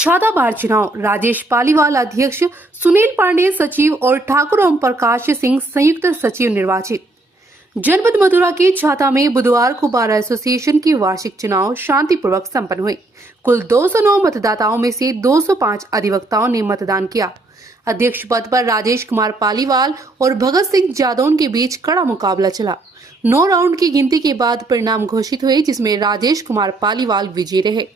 छाताबार चुनाव, राजेश पालीवाल अध्यक्ष, सुनील पांडे सचिव और ठाकुर ओम प्रकाश सिंह संयुक्त सचिव निर्वाचित। जनपद मथुरा के छाता में बुधवार को बार एसोसिएशन की वार्षिक चुनाव शांतिपूर्वक संपन्न हुए। कुल 209 मतदाताओं में से 205 अधिवक्ताओं ने मतदान किया। अध्यक्ष पद पर राजेश कुमार पालीवाल और भगत सिंह जादौन के बीच कड़ा मुकाबला चला। 9 राउंड की गिनती के बाद परिणाम घोषित हुए, जिसमें राजेश कुमार पालीवाल विजयी रहे।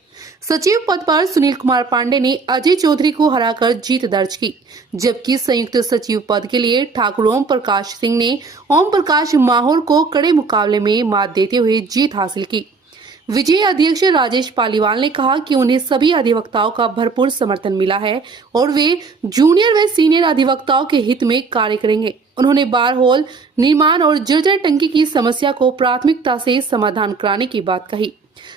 सचिव पद पर सुनील कुमार पांडे ने अजय चौधरी को हराकर जीत दर्ज की, जबकि संयुक्त सचिव पद के लिए ठाकुर ओम प्रकाश सिंह ने ओम प्रकाश माहौर को कड़े मुकाबले में मात देते हुए जीत हासिल की। विजयी अध्यक्ष राजेश पालीवाल ने कहा कि उन्हें सभी अधिवक्ताओं का भरपूर समर्थन मिला है और वे जूनियर व सीनियर अधिवक्ताओं के हित में कार्य करेंगे। उन्होंने बार हॉल निर्माण और जर्जर टंकी की समस्या को प्राथमिकता से समाधान कराने की बात कही।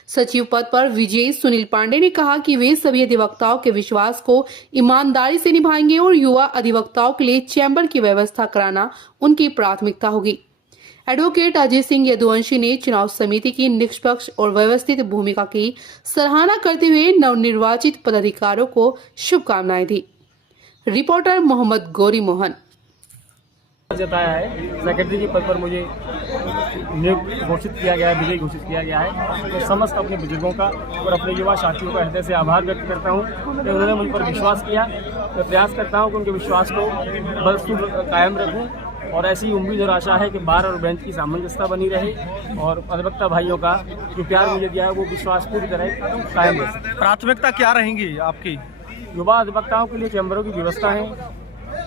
सचिव पद पर विजयी सुनील पांडे ने कहा कि वे सभी अधिवक्ताओं के विश्वास को ईमानदारी से निभाएंगे और युवा अधिवक्ताओं के लिए चैम्बर की व्यवस्था कराना उनकी प्राथमिकता होगी। एडवोकेट अजय सिंह यदुवंशी ने चुनाव समिति की निष्पक्ष और व्यवस्थित भूमिका की सराहना करते हुए नवनिर्वाचित पदाधिकारियों को शुभकामनाएं दी। रिपोर्टर मोहम्मद गौरी मोहन। जताया है सेक्रेटरी के पद पर मुझे नियुक्त घोषित किया गया है, विजयी घोषित किया गया है। तो समस्त अपने बुजुर्गों का और अपने युवा साथियों का हृदय से आभार व्यक्त करता हूँ कि उन्होंने मुझ पर विश्वास किया। मैं प्रयास करता हूँ कि उनके विश्वास को बरसुर कायम रखूँ और ऐसी उम्मीद और आशा है कि बार और बेंच की सामंजस्यता बनी रहे और अधिवक्ता भाइयों का जो प्यार मुझे दिया है वो विश्वास पूरी तरह कायम रहे। प्राथमिकता क्या रहेंगी आपकी? युवा अधिवक्ताओं के लिए चैम्बरों की व्यवस्था है।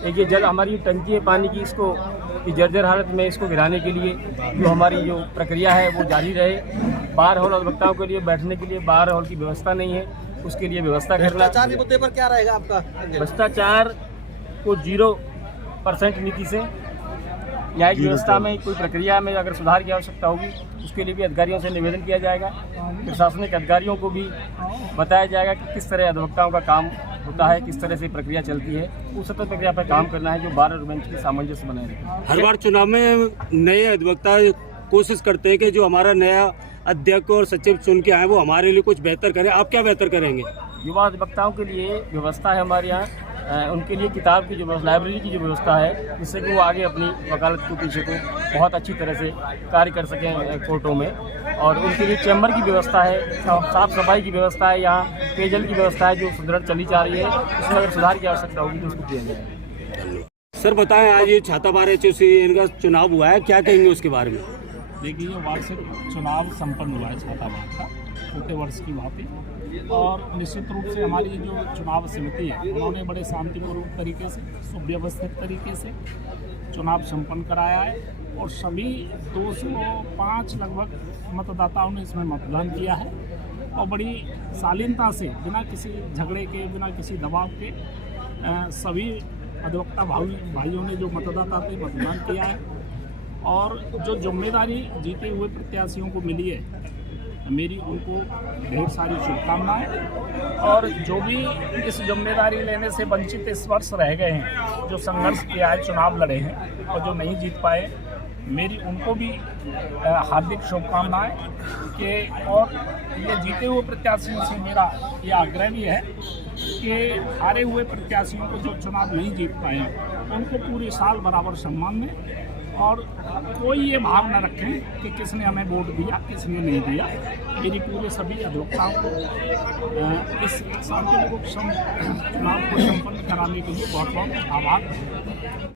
एक ये जल हमारी टंकी है पानी की, इसको जर्जर हालत में इसको गिराने के लिए जो हमारी जो प्रक्रिया है वो जारी रहे। बार हॉल अधिवक्ताओं के लिए बैठने के लिए बार हॉल की व्यवस्था नहीं है, उसके लिए व्यवस्था करना। भ्रष्टाचार के मुद्दे पर क्या रहेगा आपका? भ्रष्टाचार को 0% नीति से न्यायिक व्यवस्था में कोई प्रक्रिया में अगर सुधार की आवश्यकता होगी उसके लिए भी अधिकारियों से निवेदन किया जाएगा। प्रशासनिक अधिकारियों को भी बताया जाएगा कि किस तरह अधिवक्ताओं का काम होता है, किस तरह से प्रक्रिया चलती है, उस सतत प्रक्रिया पर काम करना है जो बार और बेंच की सामंजस्य बनाए रखे। हर बार चुनाव में नए अधिवक्ता कोशिश करते हैं कि जो हमारा नया अध्यक्ष और सचिव चुन के आए वो हमारे लिए कुछ बेहतर करें। आप क्या बेहतर करेंगे? युवा अधिवक्ताओं के लिए व्यवस्था है हमारे यहाँ, उनके लिए किताब की जो लाइब्रेरी की जो व्यवस्था है, जिससे कि वो आगे अपनी वकालत को पीछे को बहुत अच्छी तरह से कार्य कर सकें कोर्टों में। और उनके लिए चैम्बर की व्यवस्था है, साफ सफाई की व्यवस्था है, यहाँ पेयजल की व्यवस्था है जो सुदृढ़ चली जा रही है। उसमें अगर सुधार की आवश्यकता होगी तो उसको किया जाएगा। सर बताएं, आज ये छाताबार एसोसिएशन का चुनाव हुआ है, क्या कहेंगे उसके बारे में? देखिए, वार्षिक चुनाव संपन्न हुआ है छाताबार का छोटे वर्ष की भांति, और निश्चित रूप से हमारी जो चुनाव समिति है उन्होंने बड़े शांतिपूर्वक तरीके से, सुव्यवस्थित तरीके से चुनाव संपन्न कराया है और सभी 205 लगभग मतदाताओं ने इसमें मतदान किया है और बड़ी शालीनता से, बिना किसी झगड़े के, बिना किसी दबाव के सभी अधिवक्ता भाइयों ने जो मतदाता थे मतदान किया है। और जो जिम्मेदारी जीते हुए प्रत्याशियों को मिली है, मेरी उनको ढेर सारी शुभकामनाएं। और जो भी इस जिम्मेदारी लेने से वंचित इस वर्ष रह गए हैं, जो संघर्ष किया है, चुनाव लड़े हैं और जो नहीं जीत पाए, मेरी उनको भी हार्दिक शुभकामनाएं कि और ये जीते हुए प्रत्याशियों से मेरा ये आग्रह भी है कि हारे हुए प्रत्याशियों को जो चुनाव नहीं जीत पाए उनको पूरे साल बराबर सम्मान दें और कोई ये भाव न रखें कि किसने हमें वोट दिया, किसने नहीं दिया। मेरी पूरे सभी अधिवक्ताओं को इस शांतिपूर्वक चुनाव को संपन्न कराने के लिए बहुत बहुत आभार।